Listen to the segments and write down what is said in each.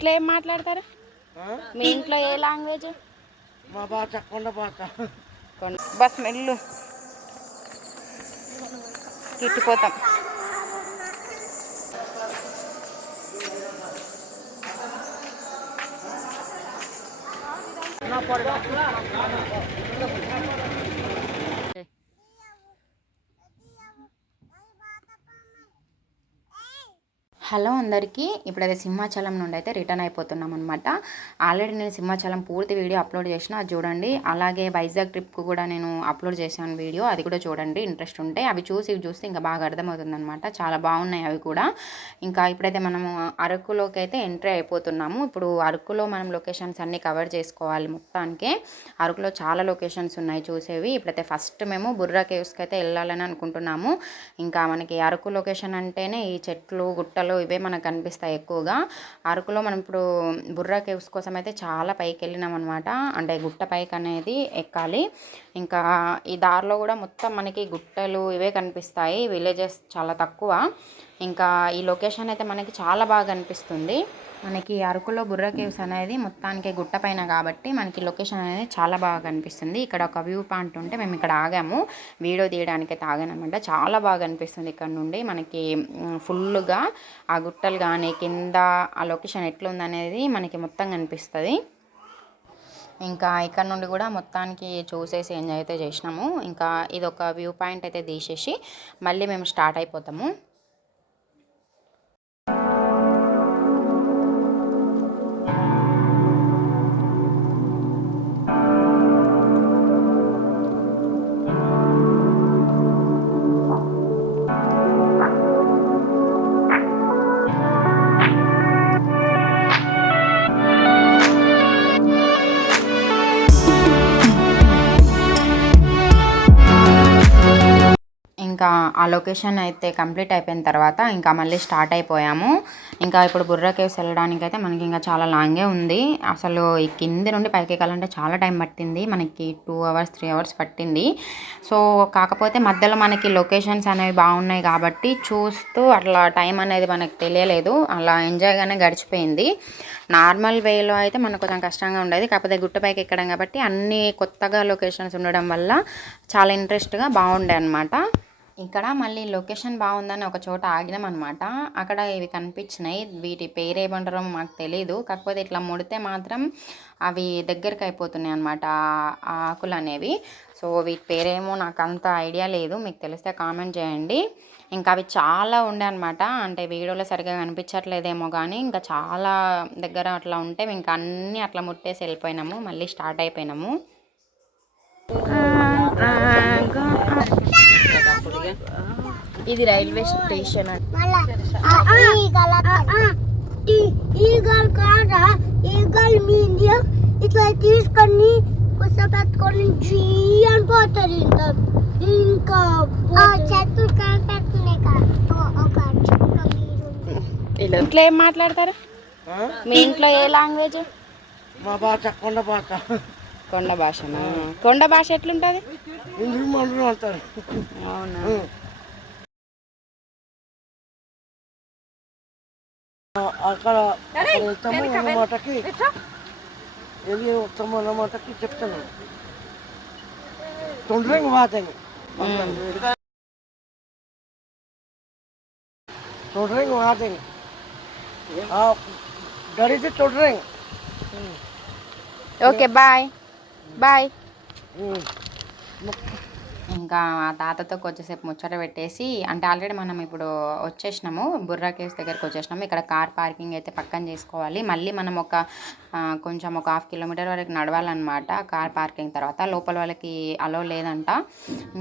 ఇంట్లో ఏం మాట్లాడతారు? మీ ఇంట్లో ఏ లాంగ్వేజ్? మా భాష కొండ భాష. బస్ మెల్లు తిట్టిపోతాం. హలో అందరికీ, ఇప్పుడైతే సింహాచలం నుండి అయితే రిటర్న్ అయిపోతున్నాం అనమాట. ఆల్రెడీ నేను సింహాచలం పూర్తి వీడియో అప్లోడ్ చేసిన, అది చూడండి. అలాగే వైజాగ్ ట్రిప్కు కూడా నేను అప్లోడ్ చేశాను వీడియో, అది కూడా చూడండి ఇంట్రెస్ట్ ఉంటే. అవి చూస్తే ఇంకా బాగా అర్థమవుతుంది అనమాట. చాలా బాగున్నాయి అవి కూడా. ఇంకా ఇప్పుడైతే మనము అరకులోకి అయితే ఎంట్రీ అయిపోతున్నాము. ఇప్పుడు అరకులో మనం లొకేషన్స్ అన్నీ కవర్ చేసుకోవాలి మొత్తానికి. అరకులో చాలా లొకేషన్స్ ఉన్నాయి చూసేవి. ఇప్పుడైతే ఫస్ట్ మేము బుర్రా కేవ్స్కి అయితే వెళ్ళాలని అనుకుంటున్నాము. ఇంకా మనకి అరకు లొకేషన్ అంటేనే ఈ చెట్లు గుట్టలు ఇవే మనకు కనిపిస్తాయి ఎక్కువగా. అరకులో మనం ఇప్పుడు బుర్రా కేవ్స్ కోసం అయితే చాలా పైకి వెళ్ళినాం అనమాట. అంటే గుట్ట పైకి అనేది ఎక్కాలి. ఇంకా ఈ దారిలో కూడా మొత్తం మనకి గుట్టలు ఇవే కనిపిస్తాయి, విలేజెస్ చాలా తక్కువ. ఇంకా ఈ లొకేషన్ అయితే మనకి చాలా బాగా అనిపిస్తుంది. మనకి అరకులో బుర్రా కేవ్స్ అనేది మొత్తానికి గుట్ట పైన కాబట్టి మనకి లొకేషన్ అనేది చాలా బాగా కనిపిస్తుంది. ఇక్కడ ఒక వ్యూ పాయింట్ ఉంటే మేము ఇక్కడ ఆగాము, వీడియో తీయడానికి అయితే ఆగానమాట. చాలా బాగా అనిపిస్తుంది ఇక్కడ నుండి మనకి ఫుల్గా ఆ గుట్టలు కానీ కింద ఆ లొకేషన్ ఎట్లుందనేది మనకి మొత్తం కనిపిస్తుంది. ఇంకా ఇక్కడ నుండి కూడా మొత్తానికి చూసేసి ఎంజాయ్ అయితే చేసినాము. ఇంకా ఇది ఒక వ్యూ పాయింట్ అయితే తీసేసి మళ్ళీ మేము స్టార్ట్ అయిపోతాము. ఇంకా ఆ లొకేషన్ అయితే కంప్లీట్ అయిపోయిన తర్వాత ఇంకా మళ్ళీ స్టార్ట్ అయిపోయాము. ఇంకా ఇప్పుడు బుర్రా కేవ్స్ వెళ్ళడానికి అయితే మనకి ఇంకా చాలా లాంగే ఉంది. అసలు ఈ కింది నుండి పైకి ఎక్కాలంటే చాలా టైం పట్టింది మనకి, 2 hours 3 hours పట్టింది. సో కాకపోతే మధ్యలో మనకి లొకేషన్స్ అనేవి బాగున్నాయి కాబట్టి చూస్తూ అట్లా టైం అనేది మనకు తెలియలేదు, అలా ఎంజాయ్గానే గడిచిపోయింది. నార్మల్ వేలో అయితే మనకు కొంచెం కష్టంగా ఉండేది, కాకపోతే గుట్టపైకి ఎక్కడం కాబట్టి అన్ని కొత్తగా లొకేషన్స్ ఉండడం వల్ల చాలా ఇంట్రెస్ట్గా బాగుండే అనమాట. ఇక్కడ మళ్ళీ లొకేషన్ బాగుందని ఒక చోట ఆగినాం అనమాట. అక్కడ ఇవి కనిపించినాయి, వీటి పేరేమంటారో మాకు తెలీదు. కాకపోతే ఇట్లా ముడితే మాత్రం అవి దగ్గరికి అయిపోతున్నాయి అనమాట ఆ ఆకులు అనేవి. సో వీటి పేరేమో నాకు అంత ఐడియా లేదు, మీకు తెలిస్తే కామెంట్ చేయండి. ఇంకా అవి చాలా ఉండే అనమాట. అంటే వీడియోలో సరిగ్గా కనిపించట్లేదేమో కానీ ఇంకా చాలా దగ్గర అట్లా ఉంటే ఇంకా అన్నీ అట్లా ముట్టేసి వెళ్ళిపోయినాము, మళ్ళీ స్టార్ట్ అయిపోయినాము. ఇది రైల్వే స్టేషన్ ఇట్లా తీసుకొని పెట్టుకొని అనిపోతారు. ఇంకా ఇంట్లో ఏం మాట్లాడతారు? మీ ఇంట్లో ఏ లాంగ్వేజ్? మా భాష కొండ భాష. కొండ భాషనా? కొండ భాష ఎట్లుంటుంది? అంటారు. అవునా? అక్కడ వెళ్తాము అన్నమాటకి, వెళ్ళి వస్తాము అన్నమాటకి చెప్తాను. తొందరగా వాతండి తొందరగా వాతండి గడిచి తొందరగా. Okay bye bye. ఇంకా ఆ తాతతో కొంచెంసేపు ముచ్చట పెట్టేసి, అంటే ఆల్రెడీ మనం ఇప్పుడు వచ్చేసినాము, బుర్రా కేవ్స్ దగ్గరికి వచ్చేసినాము. ఇక్కడ కార్ పార్కింగ్ అయితే పక్కన చేసుకోవాలి. మళ్ళీ మనం కొంచెం ఒక 1/2 kilometer వరకు నడవాలన్నమాట కార్ పార్కింగ్ తర్వాత. లోపల వాళ్ళకి అలో లేదంట.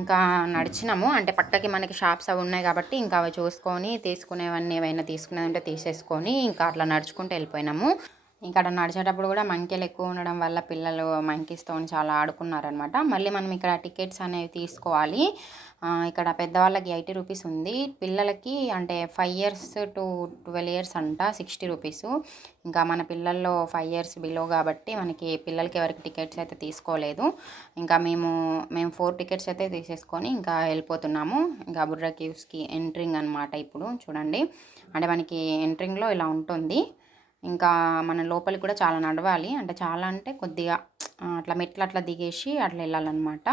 ఇంకా నడిచినాము, అంటే పక్కకి మనకి షాప్స్ అవి ఉన్నాయి కాబట్టి ఇంకా అవి చూసుకొని తీసుకునేవన్నీ ఏవైనా తీసుకునేదంటే తీసేసుకొని ఇంకా అట్లా నడుచుకుంటూ వెళ్ళిపోయినాము. ఇక్కడ నడిచేటప్పుడు కూడా మంకీలు ఎక్కువ ఉండడం వల్ల పిల్లలు మంకీస్తో చాలా ఆడుకున్నారనమాట. మళ్ళీ మనం ఇక్కడ టికెట్స్ అనేవి తీసుకోవాలి. ఇక్కడ పెద్దవాళ్ళకి 80 రూపీస్ ఉంది, పిల్లలకి అంటే 5 years to 12 years అంట 60 రూపీస్. ఇంకా మన పిల్లల్లో 5 years బిలో కాబట్టి మనకి పిల్లలకి ఎవరికి టికెట్స్ అయితే తీసుకోలేదు. ఇంకా మేము 4 టికెట్స్ అయితే తీసేసుకొని ఇంకా వెళ్ళిపోతున్నాము. ఇంకా బుర్రా కేవ్స్కి ఎంట్రింగ్ అనమాట. ఇప్పుడు చూడండి, అంటే మనకి ఎంట్రింగ్లో ఇలా ఉంటుంది. ఇంకా మన లోపలికి కూడా చాలా నడవాలి, అంటే చాలా అంటే కొద్దిగా అట్లా మెట్లు అట్లా దిగేసి అట్లా వెళ్ళాలన్నమాట.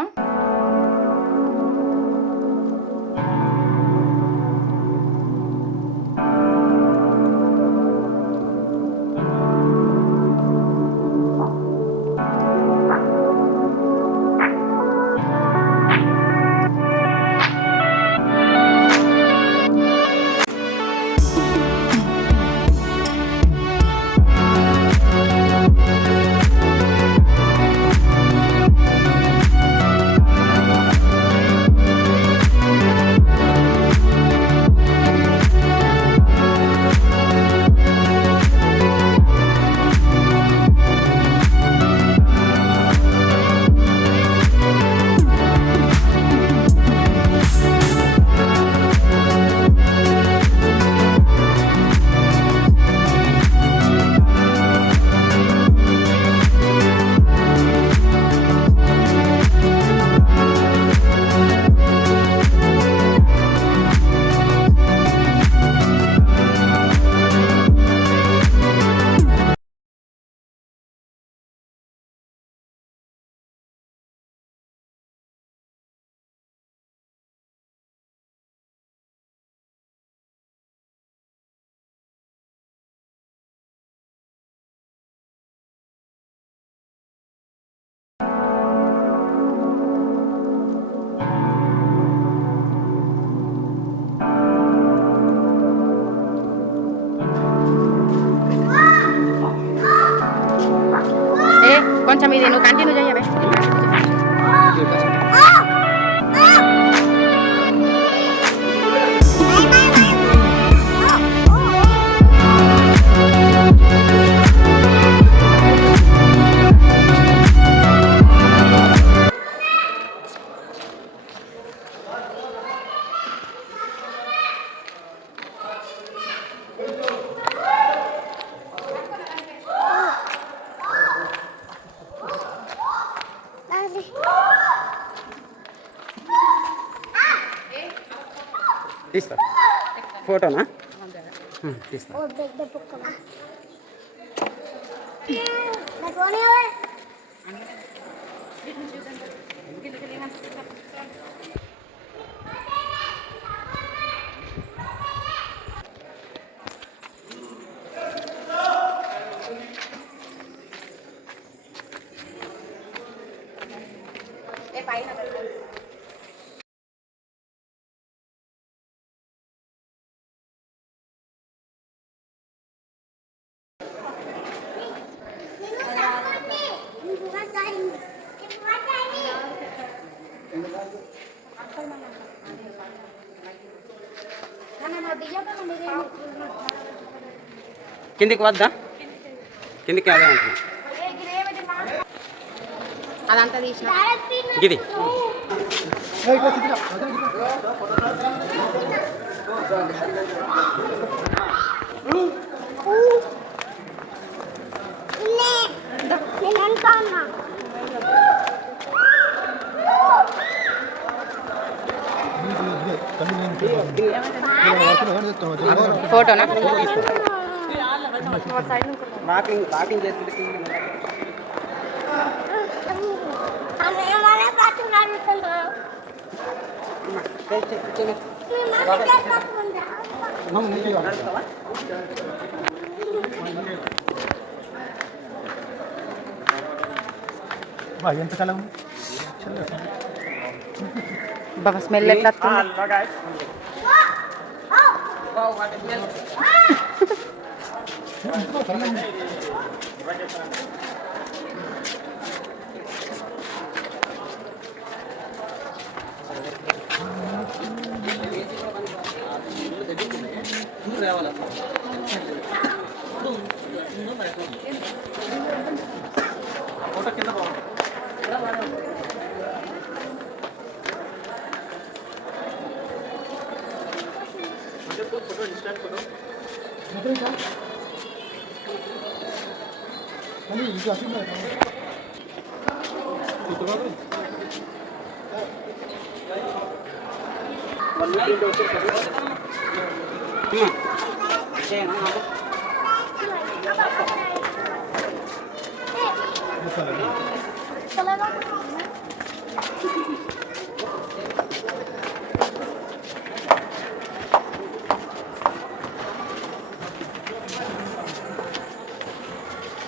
కొంచెం ఇది నువ్వు కంటిన్యూ చేయవే. తీస్తా ఫోటోనా తీస్తా. కిందికి వద్దా? కిందికి అదే ఉంటుంది అదంతా తీసిన ఇది. ఫోటోనా? వాకింగ్ చేసి ఎంతకాలం బాగా స్మెల్ ఎట్లా ఫోటో కింద బాగుంది. फोटो इंस्टेंट फोटो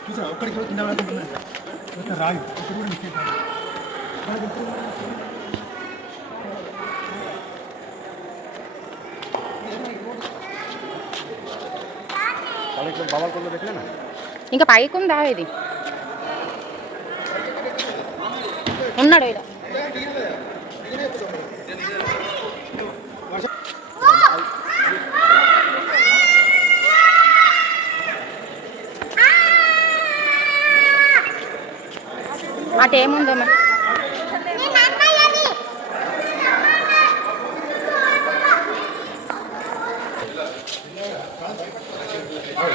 చూసా ఒక్కడికి కింద పడుకుంటున్నాడు రాయి ఇక్కడ కూడా మిస్టేక్ బాబాల కొండ పెట్టినా ఇంకా పైకి ఉందా ఇది ఉన్నాడు ఇక్కడ అటేముందో మరి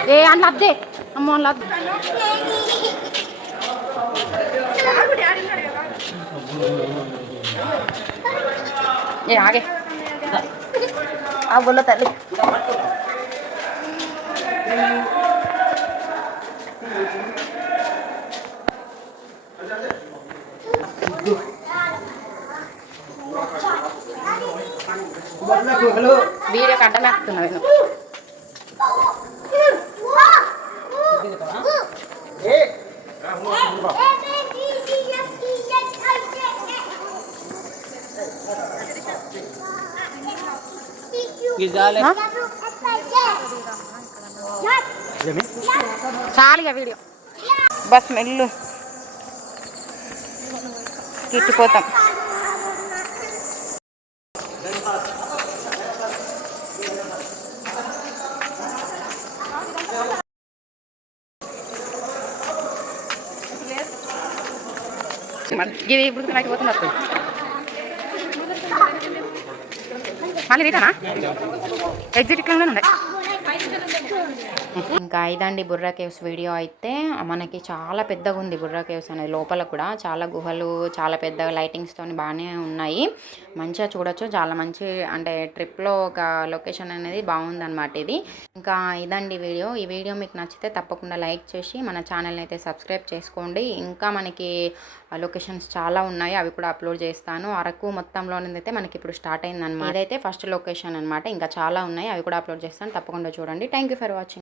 ఏ అందులో అద్దే అమ్మో అందులో అద్దే ఏ ఆగే ఆ బొల్ల తల్లి వీడియోకి అడ్డమేస్తున్నావు నేను చాలుగా వీడియో బస్ మెల్లు కిట్టిపోతాం ఇది ఇప్పుడు నాకు పోతున్నట్టు మళ్ళీ రీటానా ఎగ్జిట్ ఇట్లా ఉండే ఇంకా ఇదండి బుర్రా కేవ్స్ వీడియో అయితే మనకి చాలా పెద్దగా ఉంది బుర్రా కేవ్స్ అనేది లోపల కూడా చాలా గుహలు చాలా పెద్దగా లైటింగ్స్తో బాగానే ఉన్నాయి మంచిగా చూడొచ్చు చాలా మంచి అంటే ట్రిప్లో ఒక లొకేషన్ అనేది బాగుందన్నమాట ఇది ఇంకా ఇదండి వీడియో ఈ వీడియో మీకు నచ్చితే తప్పకుండా లైక్ చేసి మన ఛానల్ని అయితే సబ్స్క్రైబ్ చేసుకోండి ఇంకా మనకి లొకేషన్స్ చాలా ఉన్నాయి అవి కూడా అప్లోడ్ చేస్తాను అరకు మొత్తంలోనైతే మనకి ఇప్పుడు స్టార్ట్ అయిందన్నమాట ఇదైతే ఫస్ట్ లొకేషన్ అనమాట ఇంకా చాలా ఉన్నాయి అవి కూడా అప్లోడ్ చేస్తాను తప్పకుండా చూడండి థ్యాంక్ యూ ఫర్ వాచింగ్